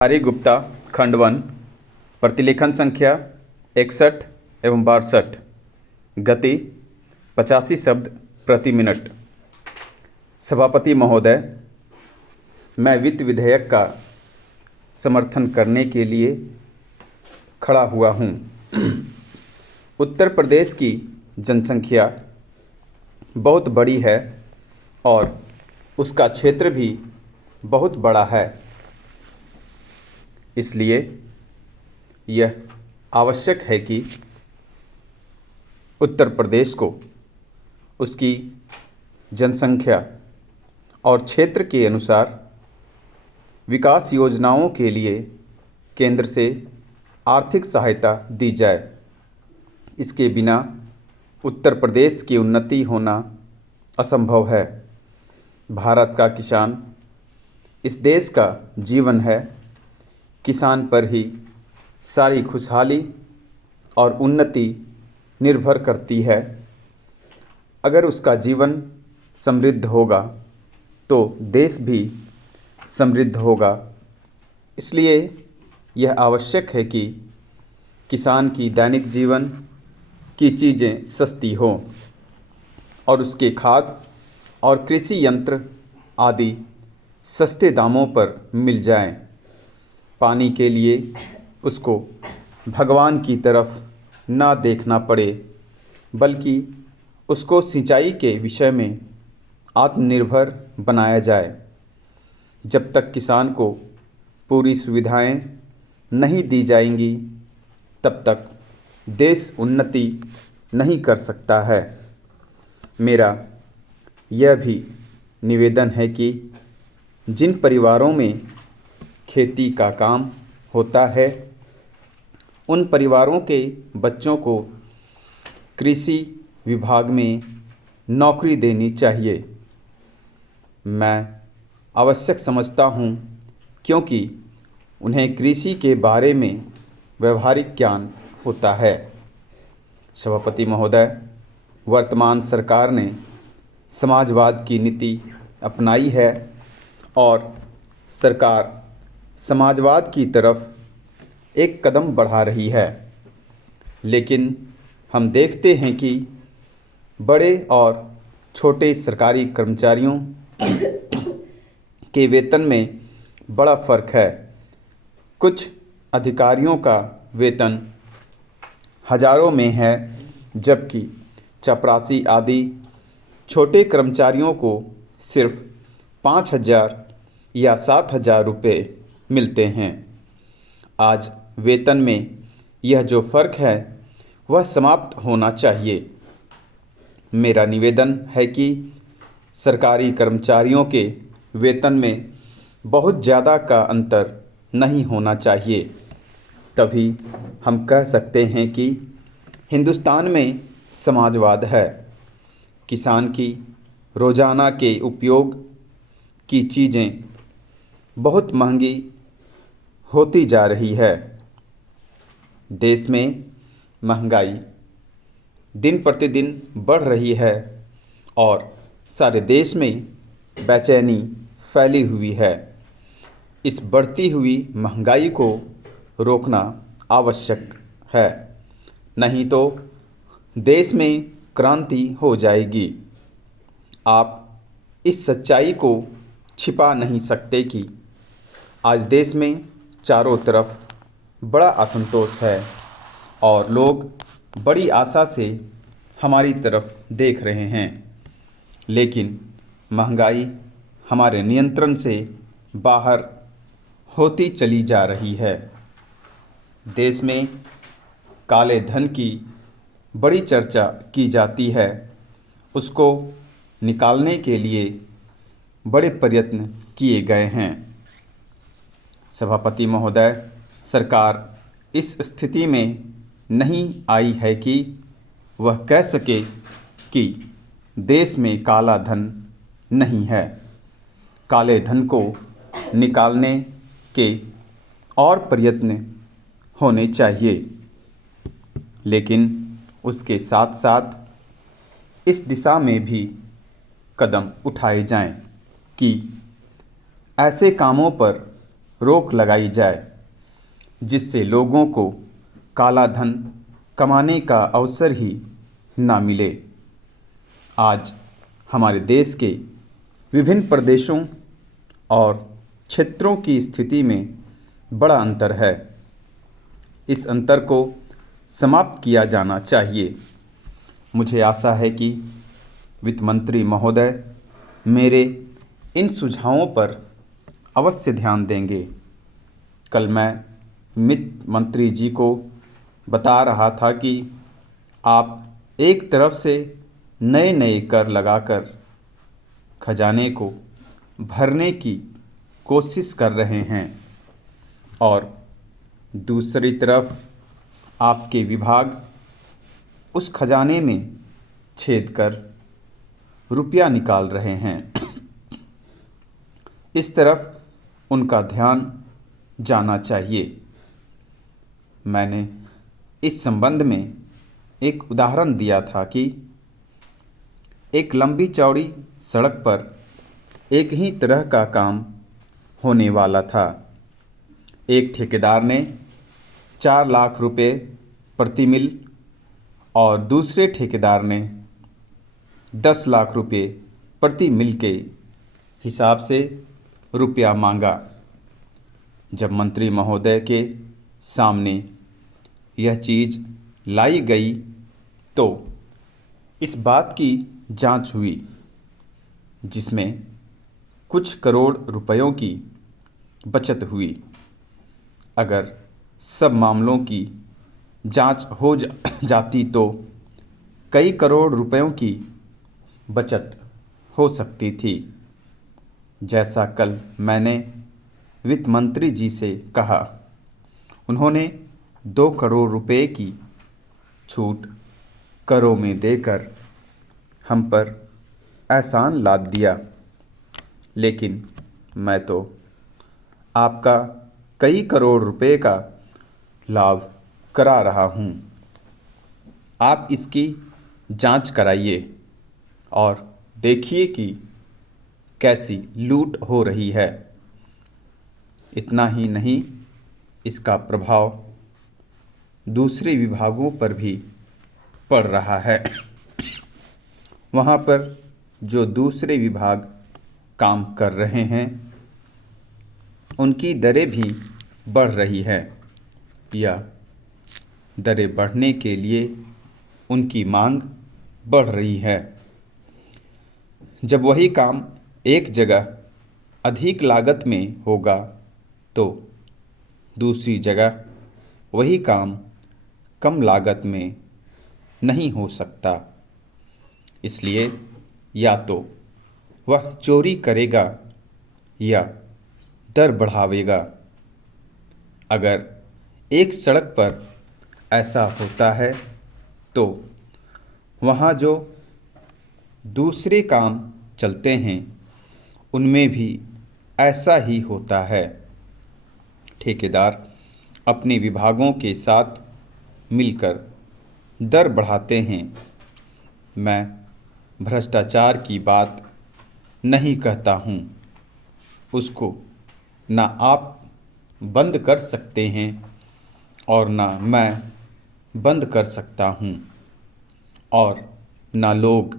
आर्य गुप्ता खंड 1 प्रतिलेखन संख्या 61 एवं 62 गति 85 शब्द प्रति मिनट। सभापति महोदय, मैं वित्त विधेयक का समर्थन करने के लिए खड़ा हुआ हूँ। उत्तर प्रदेश की जनसंख्या बहुत बड़ी है और उसका क्षेत्र भी बहुत बड़ा है, इसलिए यह आवश्यक है कि उत्तर प्रदेश को उसकी जनसंख्या और क्षेत्र के अनुसार विकास योजनाओं के लिए केंद्र से आर्थिक सहायता दी जाए। इसके बिना उत्तर प्रदेश की उन्नति होना असंभव है। भारत का किसान इस देश का जीवन है। किसान पर ही सारी खुशहाली और उन्नति निर्भर करती है। अगर उसका जीवन समृद्ध होगा तो देश भी समृद्ध होगा। इसलिए यह आवश्यक है कि किसान की दैनिक जीवन की चीज़ें सस्ती हों और उसके खाद और कृषि यंत्र आदि सस्ते दामों पर मिल जाएं। पानी के लिए उसको भगवान की तरफ ना देखना पड़े, बल्कि उसको सिंचाई के विषय में आत्मनिर्भर बनाया जाए। जब तक किसान को पूरी सुविधाएं नहीं दी जाएंगी, तब तक देश उन्नति नहीं कर सकता है। मेरा यह भी निवेदन है कि जिन परिवारों में खेती का काम होता है, उन परिवारों के बच्चों को कृषि विभाग में नौकरी देनी चाहिए। मैं आवश्यक समझता हूँ, क्योंकि उन्हें कृषि के बारे में व्यावहारिक ज्ञान होता है। सभापति महोदय, वर्तमान सरकार ने समाजवाद की नीति अपनाई है और सरकार समाजवाद की तरफ एक कदम बढ़ा रही है, लेकिन हम देखते हैं कि बड़े और छोटे सरकारी कर्मचारियों के वेतन में बड़ा फ़र्क है। कुछ अधिकारियों का वेतन हज़ारों में है, जबकि चपरासी आदि छोटे कर्मचारियों को सिर्फ 5,000 या 7,000 रुपये मिलते हैं। आज वेतन में यह जो फ़र्क है वह समाप्त होना चाहिए। मेरा निवेदन है कि सरकारी कर्मचारियों के वेतन में बहुत ज़्यादा का अंतर नहीं होना चाहिए। तभी हम कह सकते हैं कि हिंदुस्तान में समाजवाद है। किसान की रोज़ाना के उपयोग की चीज़ें बहुत महंगी होती जा रही है। देश में महंगाई दिन प्रतिदिन बढ़ रही है और सारे देश में बेचैनी फैली हुई है। इस बढ़ती हुई महंगाई को रोकना आवश्यक है, नहीं तो देश में क्रांति हो जाएगी। आप इस सच्चाई को छिपा नहीं सकते कि आज देश में चारों तरफ बड़ा असंतोष है और लोग बड़ी आशा से हमारी तरफ देख रहे हैं, लेकिन महंगाई हमारे नियंत्रण से बाहर होती चली जा रही है। देश में काले धन की बड़ी चर्चा की जाती है। उसको निकालने के लिए बड़े प्रयत्न किए गए हैं। सभापति महोदय, सरकार इस स्थिति में नहीं आई है कि वह कह सके कि देश में काला धन नहीं है। काले धन को निकालने के और प्रयत्न होने चाहिए, लेकिन उसके साथ साथ इस दिशा में भी कदम उठाए जाएं कि ऐसे कामों पर रोक लगाई जाए, जिससे लोगों को काला धन कमाने का अवसर ही ना मिले। आज हमारे देश के विभिन्न प्रदेशों और क्षेत्रों की स्थिति में बड़ा अंतर है। इस अंतर को समाप्त किया जाना चाहिए। मुझे आशा है कि वित्त मंत्री महोदय मेरे इन सुझावों पर अवश्य ध्यान देंगे। कल मैं वित्त मंत्री जी को बता रहा था कि आप एक तरफ से नए नए कर लगाकर खजाने को भरने की कोशिश कर रहे हैं और दूसरी तरफ आपके विभाग उस खजाने में छेद कर रुपया निकाल रहे हैं। इस तरफ उनका ध्यान जाना चाहिए। मैंने इस संबंध में एक उदाहरण दिया था कि एक लंबी चौड़ी सड़क पर एक ही तरह का काम होने वाला था। एक ठेकेदार ने 4 लाख रुपए प्रति मील और दूसरे ठेकेदार ने 10 लाख रुपए प्रति मील के हिसाब से रुपया मांगा। जब मंत्री महोदय के सामने यह चीज़ लाई गई तो इस बात की जांच हुई, जिसमें कुछ करोड़ रुपयों की बचत हुई। अगर सब मामलों की जांच हो जाती तो कई करोड़ रुपयों की बचत हो सकती थी। जैसा कल मैंने वित्त मंत्री जी से कहा, उन्होंने 2 करोड़ रुपए की छूट करों में देकर हम पर एहसान लाद दिया। लेकिन मैं तो आपका कई करोड़ रुपए का लाभ करा रहा हूँ। आप इसकी जांच कराइए और देखिए कि कैसी लूट हो रही है। इतना ही नहीं, इसका प्रभाव दूसरे विभागों पर भी पड़ रहा है। वहाँ पर जो दूसरे विभाग काम कर रहे हैं उनकी दरें भी बढ़ रही है या दरें बढ़ने के लिए उनकी मांग बढ़ रही है। जब वही काम एक जगह अधिक लागत में होगा तो दूसरी जगह वही काम कम लागत में नहीं हो सकता। इसलिए या तो वह चोरी करेगा या दर बढ़ावेगा। अगर एक सड़क पर ऐसा होता है तो वहाँ जो दूसरे काम चलते हैं उनमें भी ऐसा ही होता है। ठेकेदार अपने विभागों के साथ मिलकर दर बढ़ाते हैं। मैं भ्रष्टाचार की बात नहीं कहता हूँ, उसको ना आप बंद कर सकते हैं और ना मैं बंद कर सकता हूँ और ना लोग